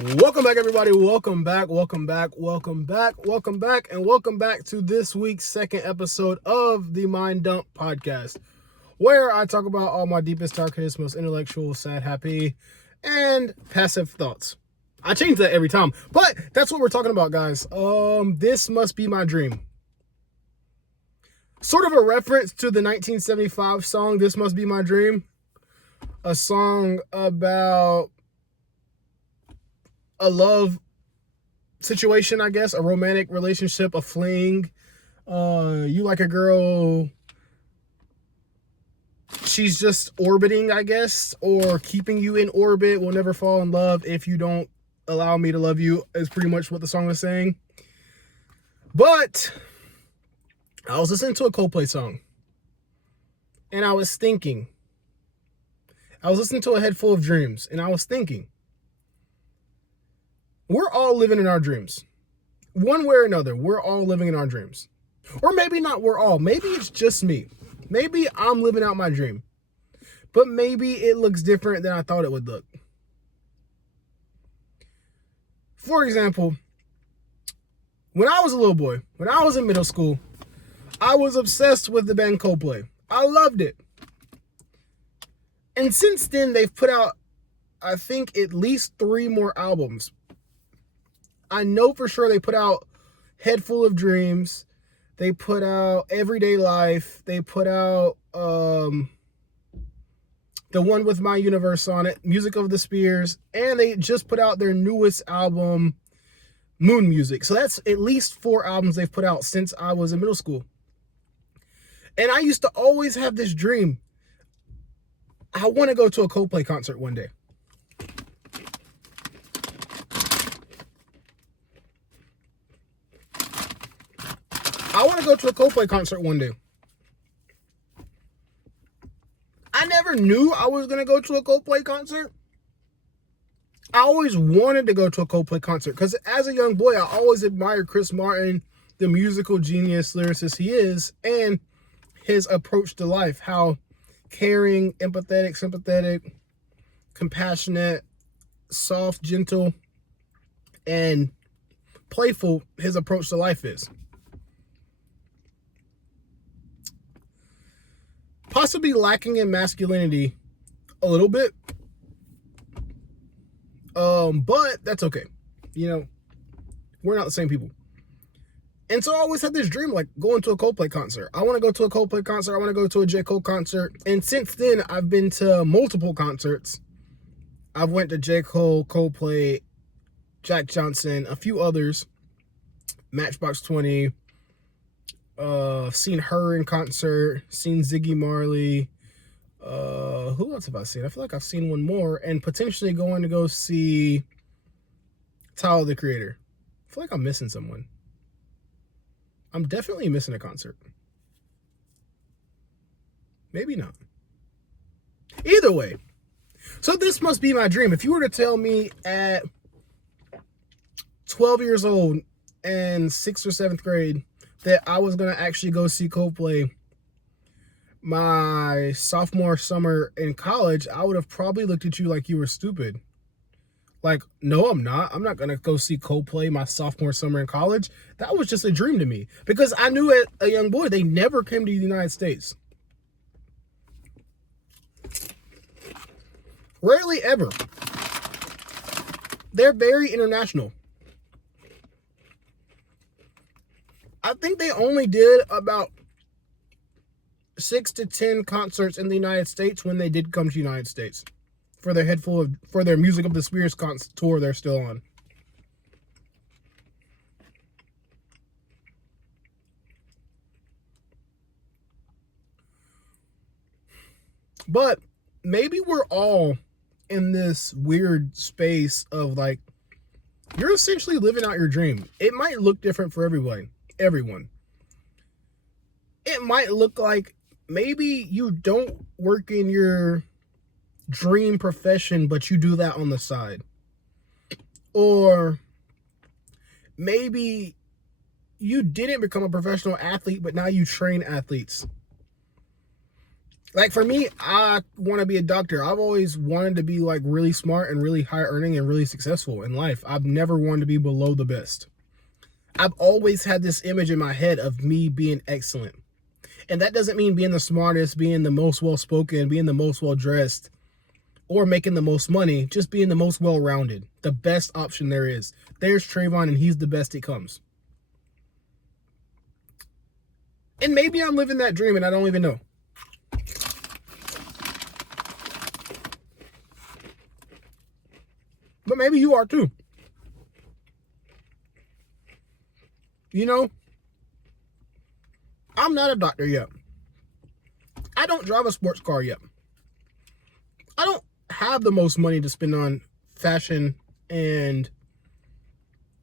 Welcome back, everybody. Welcome back to this week's second episode of the Mind Dump podcast, where I talk about all my deepest, darkest, most intellectual, sad, happy, and passive thoughts. I change that every time, but that's what we're talking about, guys. This Must Be My Dream. Sort of a reference to the 1975 song, This Must Be My Dream. A song about a love situation, I guess, a romantic relationship, a fling. You like a girl, she's just orbiting, I guess, or keeping you in orbit, will never fall in love if you don't allow me to love you, is pretty much what the song is saying. But I was listening to a Coldplay song, and I was thinking, I was listening to A Head Full of Dreams, and I was thinking, we're all living in our dreams. One way or another, we're all living in our dreams. Or maybe not we're all. Maybe it's just me. Maybe I'm living out my dream. But maybe it looks different than I thought it would look. For example, when I was a little boy, when I was in middle school, I was obsessed with the band Coldplay. I loved it. And since then, they've put out, I think, at least 3 more albums. I know for sure they put out Head Full of Dreams. They put out Everyday Life. They put out the one with My Universe on it, Music of the Spheres. And they just put out their newest album, Moon Music. So that's at least 4 albums they've put out since I was in middle school. And I used to always have this dream. I want to go to a Coldplay concert one day. I want to go to a Coldplay concert one day. I never knew I was going to go to a Coldplay concert. I always wanted to go to a Coldplay concert because as a young boy, I always admired Chris Martin, the musical genius lyricist he is, and his approach to life, how caring, empathetic, sympathetic, compassionate, soft, gentle, and playful his approach to life is. Possibly lacking in masculinity a little bit. But that's okay. You know, we're not the same people. And so I always had this dream, like going to a Coldplay concert. I want to go to a Coldplay concert. I want to go to a J. Cole concert. And since then, I've been to multiple concerts. I've went to J. Cole, Coldplay, Jack Johnson, a few others, Matchbox 20, seen her in concert, seen Ziggy Marley. Who else have I seen? I feel like I've seen one more, and potentially going to go see Tyler, the Creator. I feel like I'm missing someone. I'm definitely missing a concert. Maybe not. Either way, so this must be my dream. If you were to tell me at 12 years old and 6th or 7th grade that I was going to actually go see Coldplay my sophomore summer in college, I would have probably looked at you like you were stupid. Like, no, I'm not. I'm not going to go see Coldplay my sophomore summer in college. That was just a dream to me. Because I knew as a young boy, they never came to the United States. Rarely ever. They're very international. I think they only did about 6 to 10 concerts in the United States when they did come to the United States for their Music of the Spheres tour they're still on. But maybe we're all in this weird space of like, you're essentially living out your dream. It might look different for everyone. It might look like maybe you don't work in your dream profession, but you do that on the side. Or maybe you didn't become a professional athlete, but now you train athletes. Like for me, I want to be a doctor. I've always wanted to be like really smart and really high earning and really successful in life. I've never wanted to be below the best. I've always had this image in my head of me being excellent. And that doesn't mean being the smartest, being the most well-spoken, being the most well-dressed, or making the most money, just being the most well-rounded. The best option there is. There's Trayvon, and he's the best it comes. And maybe I'm living that dream and I don't even know. But maybe you are too. You know, I'm not a doctor yet. I don't drive a sports car yet. I don't have the most money to spend on fashion, and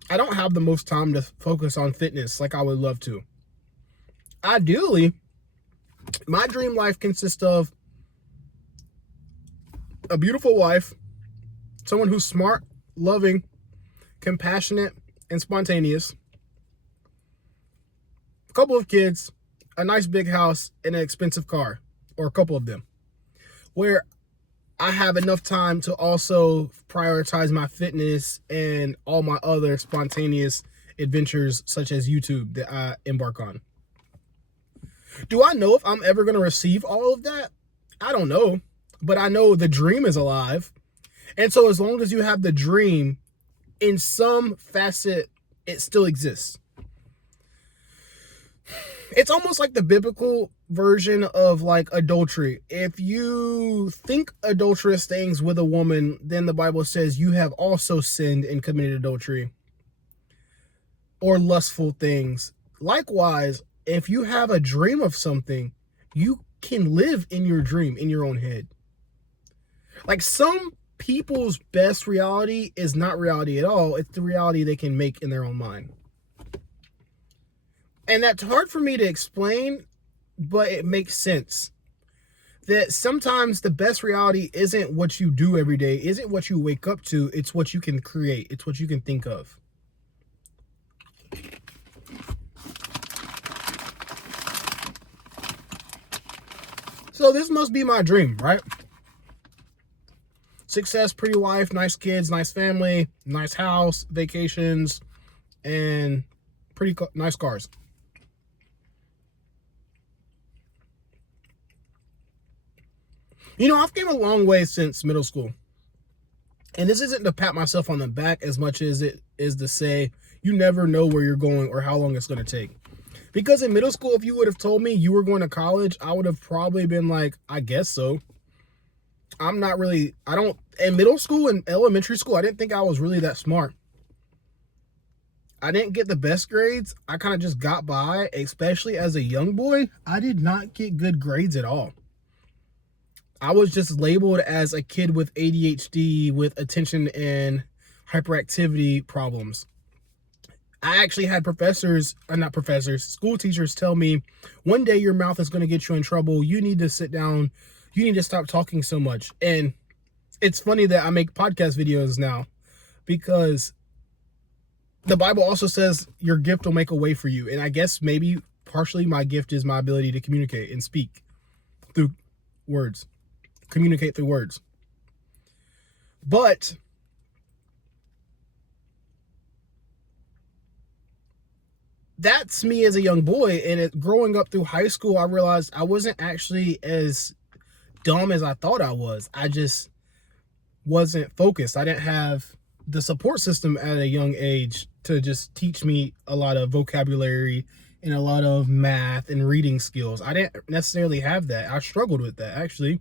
I don't have the most time to focus on fitness like I would love to. Ideally, my dream life consists of a beautiful wife, someone who's smart, loving, compassionate, and spontaneous, a couple of kids, a nice big house, and an expensive car, or a couple of them, where I have enough time to also prioritize my fitness and all my other spontaneous adventures, such as YouTube, that I embark on. Do I know if I'm ever going to receive all of that? I don't know, but I know the dream is alive. And so as long as you have the dream, in some facet, it still exists. It's almost like the biblical version of like adultery. If you think adulterous things with a woman, then the Bible says you have also sinned and committed adultery. Or lustful things. Likewise, if you have a dream of something, you can live in your dream in your own head. Like some people's best reality is not reality at all. It's the reality they can make in their own mind. And that's hard for me to explain, but it makes sense. That sometimes the best reality isn't what you do every day, isn't what you wake up to, it's what you can create, it's what you can think of. So this must be my dream, right? Success, pretty wife, nice kids, nice family, nice house, vacations, and pretty nice cars. You know, I've came a long way since middle school. And this isn't to pat myself on the back as much as it is to say you never know where you're going or how long it's going to take. Because in middle school, if you would have told me you were going to college, I would have probably been like, I guess so. In middle school and elementary school, I didn't think I was really that smart. I didn't get the best grades. I kind of just got by, especially as a young boy. I did not get good grades at all. I was just labeled as a kid with ADHD, with attention and hyperactivity problems. I actually had school teachers tell me, one day your mouth is going to get you in trouble. You need to sit down. You need to stop talking so much. And it's funny that I make podcast videos now because the Bible also says your gift will make a way for you. And I guess maybe partially my gift is my ability to communicate and speak through words. Communicate through words. But that's me as a young boy. And growing up through high school, I realized I wasn't actually as dumb as I thought I was. I just wasn't focused. I didn't have the support system at a young age to just teach me a lot of vocabulary and a lot of math and reading skills. I didn't necessarily have that. I struggled with that, actually,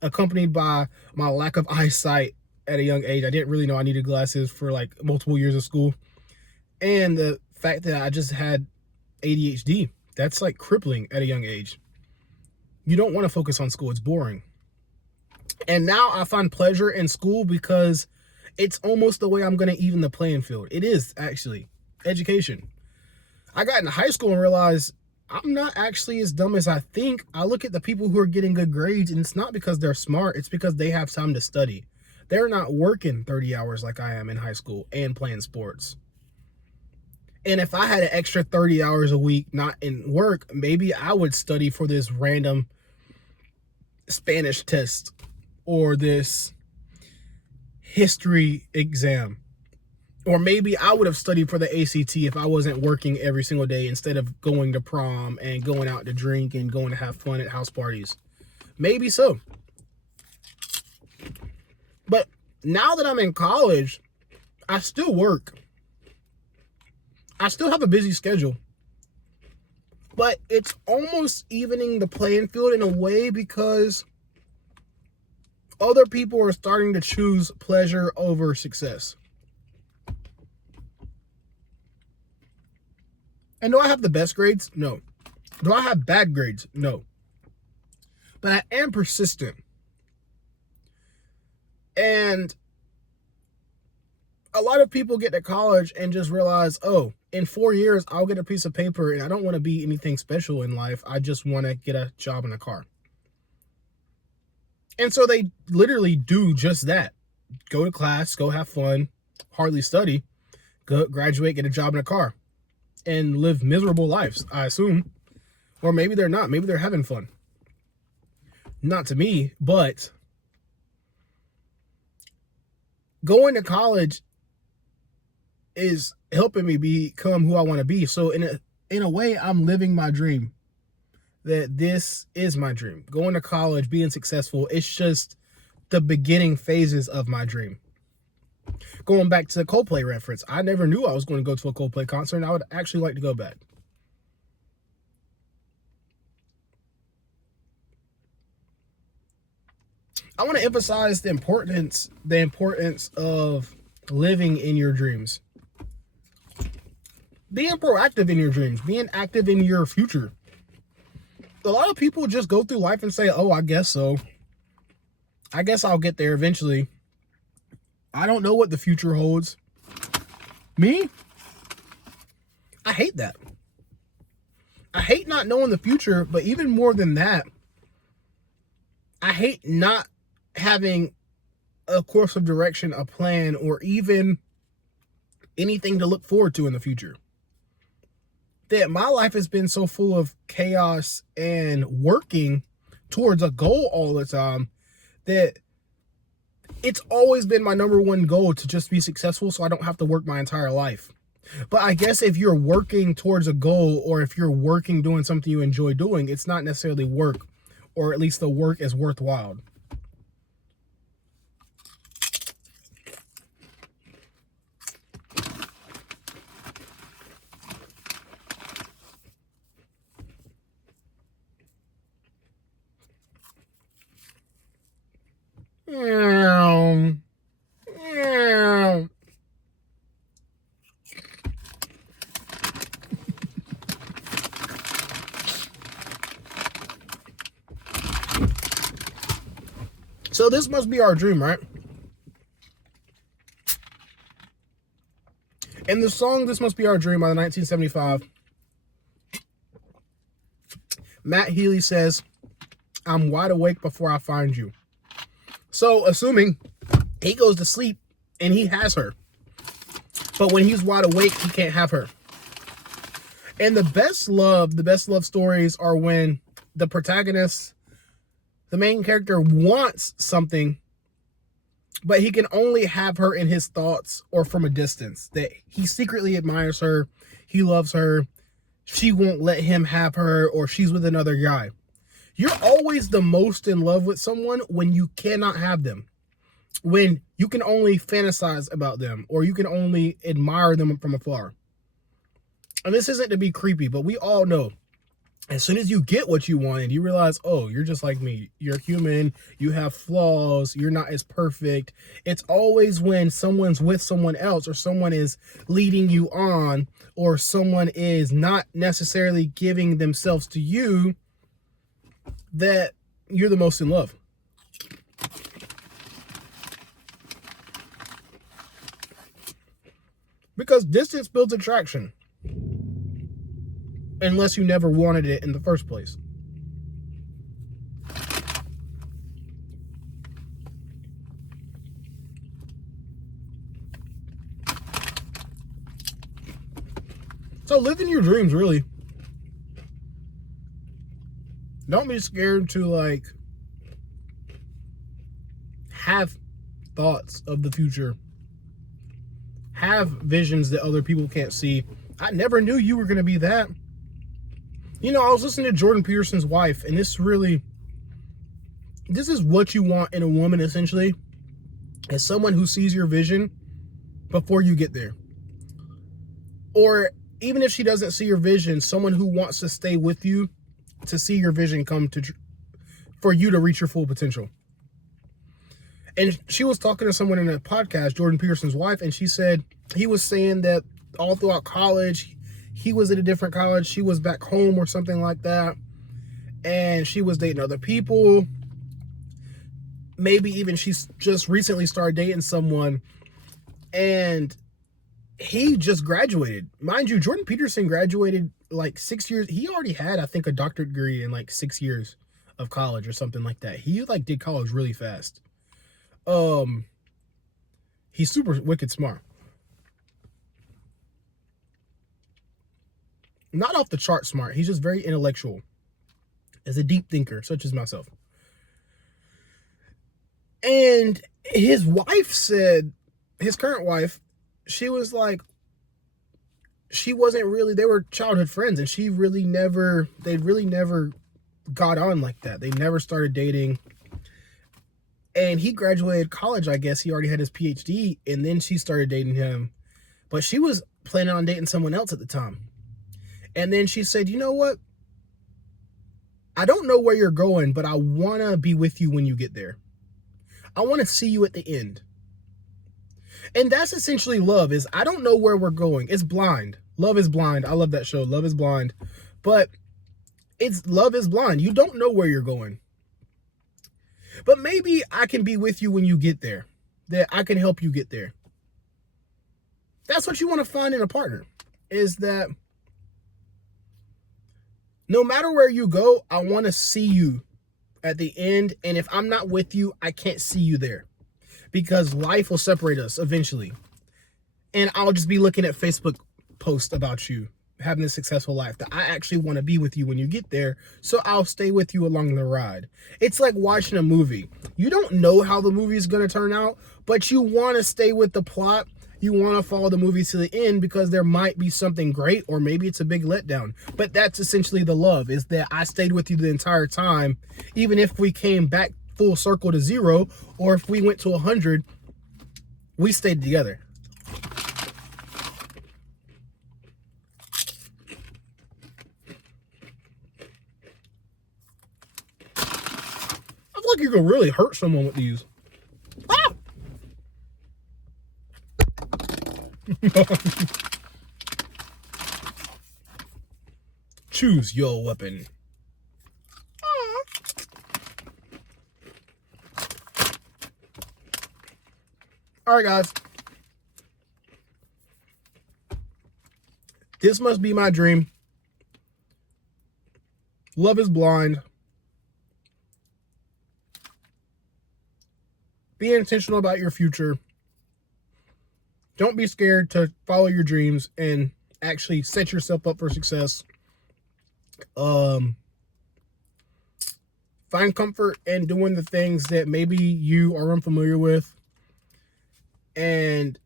accompanied by my lack of eyesight at a young age. I didn't really know I needed glasses for like multiple years of school. And the fact that I just had ADHD, that's like crippling at a young age. You don't want to focus on school. It's boring. And now I find pleasure in school because it's almost the way I'm going to even the playing field. It is actually education. I got into high school and realized I'm not actually as dumb as I think. I look at the people who are getting good grades, and it's not because they're smart. It's because they have time to study. They're not working 30 hours like I am in high school and playing sports. And if I had an extra 30 hours a week not in work, maybe I would study for this random Spanish test or this history exam. Or maybe I would have studied for the ACT if I wasn't working every single day instead of going to prom and going out to drink and going to have fun at house parties. Maybe so. But now that I'm in college, I still work. I still have a busy schedule. But it's almost evening the playing field in a way because other people are starting to choose pleasure over success. And do I have the best grades? No. Do I have bad grades? No. But I am persistent. And a lot of people get to college and just realize, oh, in 4 years, I'll get a piece of paper and I don't want to be anything special in life. I just want to get a job in a car. And so they literally do just that. Go to class, go have fun, hardly study, go graduate, get a job in a car, and live miserable lives, I assume. Or maybe they're not. Maybe they're having fun. Not to me, but going to college is helping me become who I want to be. So in a way, I'm living my dream. That this is my dream. Going to college, being successful, it's just the beginning phases of my dream. Going back to the Coldplay reference, I never knew I was going to go to a Coldplay concert, and I would actually like to go back. I want to emphasize the importance of living in your dreams. Being proactive in your dreams, being active in your future. A lot of people just go through life and say, oh, I guess so. I guess I'll get there eventually. I don't know what the future holds. Me? I hate that. I hate not knowing the future, but even more than that, I hate not having a course of direction, a plan, or even anything to look forward to in the future. That my life has been so full of chaos and working towards a goal all the time that it's always been my number one goal to just be successful so I don't have to work my entire life. But I guess if you're working towards a goal, or if you're working doing something you enjoy doing, it's not necessarily work, or at least the work is worthwhile. So this must be our dream, right? In the song This Must Be Our Dream by the 1975, Matt Healy says, I'm wide awake before I find you. So assuming he goes to sleep and he has her, but when he's wide awake, he can't have her. And the best love stories are when the protagonist, the main character, wants something, but he can only have her in his thoughts or from a distance. That he secretly admires her, he loves her, she won't let him have her, or she's with another guy. You're always the most in love with someone when you cannot have them. When you can only fantasize about them, or you can only admire them from afar. And this isn't to be creepy, but we all know, as soon as you get what you wanted, you realize, oh, you're just like me. You're human. You have flaws. You're not as perfect. It's always when someone's with someone else, or someone is leading you on, or someone is not necessarily giving themselves to you, that you're the most in love. Because distance builds attraction. Unless you never wanted it in the first place. So living your dreams, really. Don't be scared to have thoughts of the future. Have visions that other people can't see. I never knew you were going to be that. You know, I was listening to Jordan Peterson's wife, and this is what you want in a woman, essentially, as someone who sees your vision before you get there. Or even if she doesn't see your vision, someone who wants to stay with you to see your vision come to, for you to reach your full potential. And she was talking to someone in a podcast, Jordan Peterson's wife, and she said, he was saying that all throughout college, he was at a different college, she was back home or something like that, and she was dating other people. Maybe even she just recently started dating someone, and he just graduated. Mind you, Jordan Peterson graduated like 6 years. He already had, I think, a doctorate degree in like 6 years of college or something like that. He like did college really fast. He's super wicked smart. Not off the chart smart. He's just very intellectual. As a deep thinker, such as myself. And his wife said, his current wife, she was like, she wasn't really, they were childhood friends, and they really never got on like that. They never started dating. And he graduated college, I guess. He already had his PhD, and then she started dating him. But she was planning on dating someone else at the time. And then she said, you know what? I don't know where you're going, but I want to be with you when you get there. I want to see you at the end. And that's essentially love, is I don't know where we're going. It's blind. Love is blind. I love that show. Love is blind. But love is blind. You don't know where you're going. But maybe I can be with you when you get there. That I can help you get there. That's what you want to find in a partner. Is that no matter where you go, I want to see you at the end. And if I'm not with you, I can't see you there. Because life will separate us eventually. And I'll just be looking at Facebook posts about you having a successful life, that I actually want to be with you when you get there, so I'll stay with you along the ride. It's like watching a movie. You don't know how the movie is going to turn out, but you want to stay with the plot. You want to follow the movie to the end because there might be something great, or maybe it's a big letdown. But that's essentially the love, is that I stayed with you the entire time, even if we came back full circle to 0, or if we went to 100, we stayed together. I feel like you could really hurt someone with these. Ah! Choose your weapon. All right, guys. This must be my dream. Love is blind. Be intentional about your future. Don't be scared to follow your dreams and actually set yourself up for success. Find comfort in doing the things that maybe you are unfamiliar with. And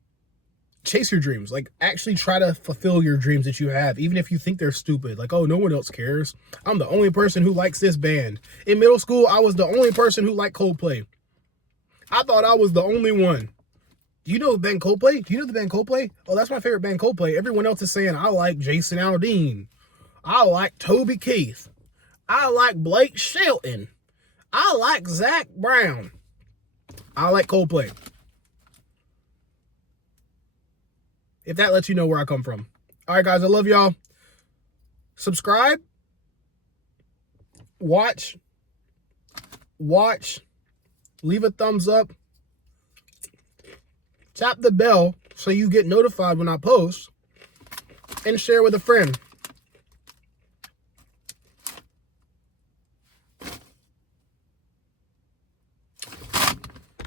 chase your dreams. Like, actually try to fulfill your dreams that you have, even if you think they're stupid. Like, oh, no one else cares. I'm the only person who likes this band. In middle school, I was the only person who liked Coldplay. I thought I was the only one. Do you know the band Coldplay? Do you know the band Coldplay? Oh, that's my favorite band, Coldplay. Everyone else is saying, I like Jason Aldean. I like Toby Keith. I like Blake Shelton. I like Zach Brown. I like Coldplay. If that lets you know where I come from. All right, guys, I love y'all. Subscribe. Watch. Leave a thumbs up. Tap the bell so you get notified when I post. And share with a friend.